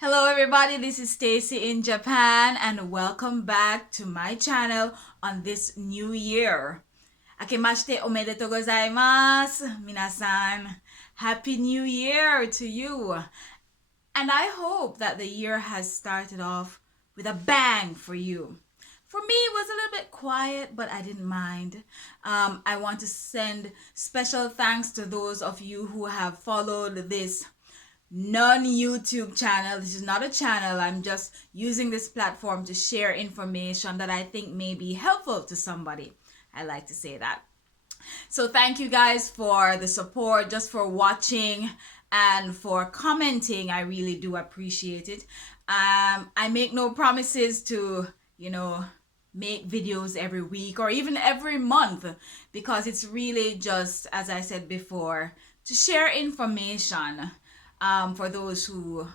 Hello everybody, this is Stacy in Japan and welcome back to my channel on this new year. 明けましておめでとうございます。皆さん、Happy New Year to you. And I hope that the year has started off with a bang for you. For me, it was a little bit quiet, but I didn't mind. I want to send special thanks to those of you who have followed this non-YouTube channel. This is not a channel. I'm just using this platform to share information that I think may be helpful to somebody. I like to say that. So thank you guys for the support, just for watching and for commenting. I really do appreciate it. I make no promises to, make videos every week or even every month, because it's really just, as I said before, to share information for those who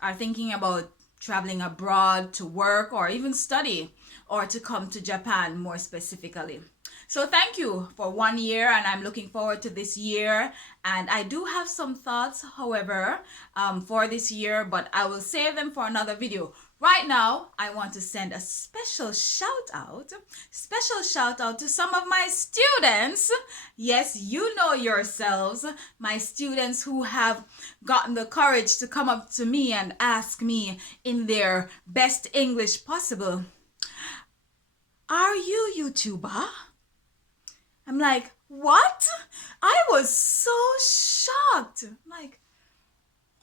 are thinking about traveling abroad to work or even study or to come to Japan more specifically. So thank you for 1 year, and I'm looking forward to this year. And I do have some thoughts, however, for this year, but I will save them for another video. Right now, I want to send a special shout out to some of my students. Yes, you know yourselves, my students who have gotten the courage to come up to me and ask me in their best English possible, "Are you YouTuber?" I'm like, what? I was so shocked. I'm like,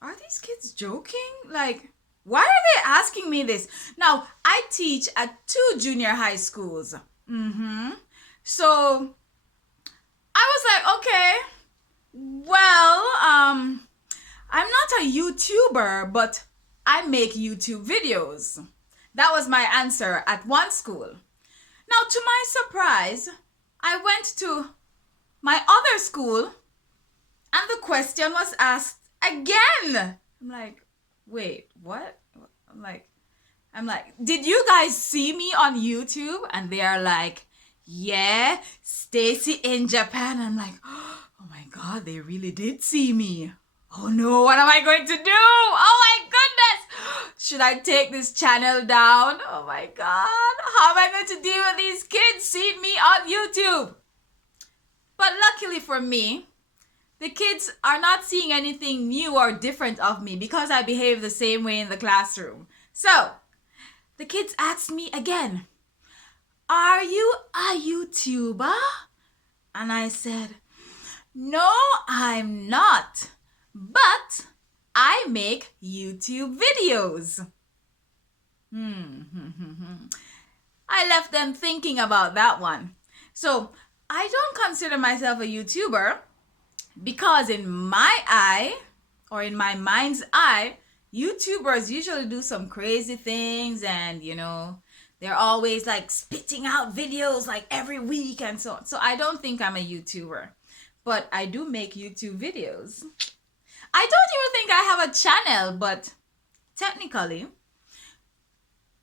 are these kids joking? Like, why are they asking me this? Now, I teach at 2 junior high schools. So I was like, okay, well, I'm not a YouTuber, but I make YouTube videos. That was my answer at one school. Now, to my surprise, I went to my other school and the question was asked again. I'm like, wait, what? I'm like, did you guys see me on YouTube? And they are like, yeah, Stacy in Japan. I'm like, oh my God, they really did see me. Oh no, what am I going to do? Oh my goodness. Should I take this channel down? Oh my God. How am I going to deal with these kids seeing me on YouTube? But luckily for me, the kids are not seeing anything new or different of me because I behave the same way in the classroom. So, the kids asked me again, "Are you a YouTuber?" And I said, "No, I'm not. But I make YouTube videos." I left them thinking about that one. So I don't consider myself a YouTuber because in my eye, or in my mind's eye, YouTubers usually do some crazy things and, they're always like spitting out videos like every week and so on. So I don't think I'm a YouTuber, but I do make YouTube videos. I don't even think I have a channel, but technically,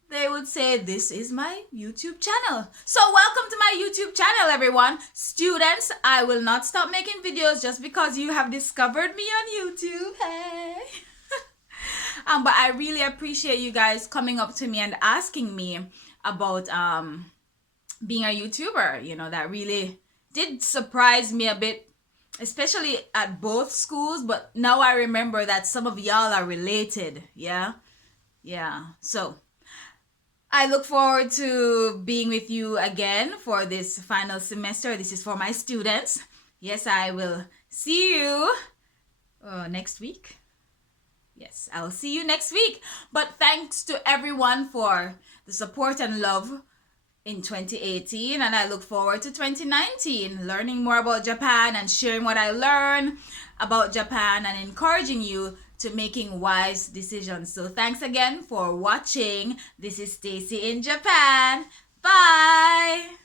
they would say this is my YouTube channel. So welcome to my YouTube channel, everyone. Students, I will not stop making videos just because you have discovered me on YouTube. Hey. But I really appreciate you guys coming up to me and asking me about being a YouTuber. That really did surprise me a bit, especially at both schools, but now I remember that some of y'all are related. Yeah. So I look forward to being with you again for this final semester. This is for my students. Yes, I will see you next week. Yes, I'll see you next week. But thanks to everyone for the support and love in 2018, and I look forward to 2019, learning more about Japan and sharing what I learn about Japan and encouraging you to making wise decisions. So thanks again for watching. This is Stacy in Japan. Bye!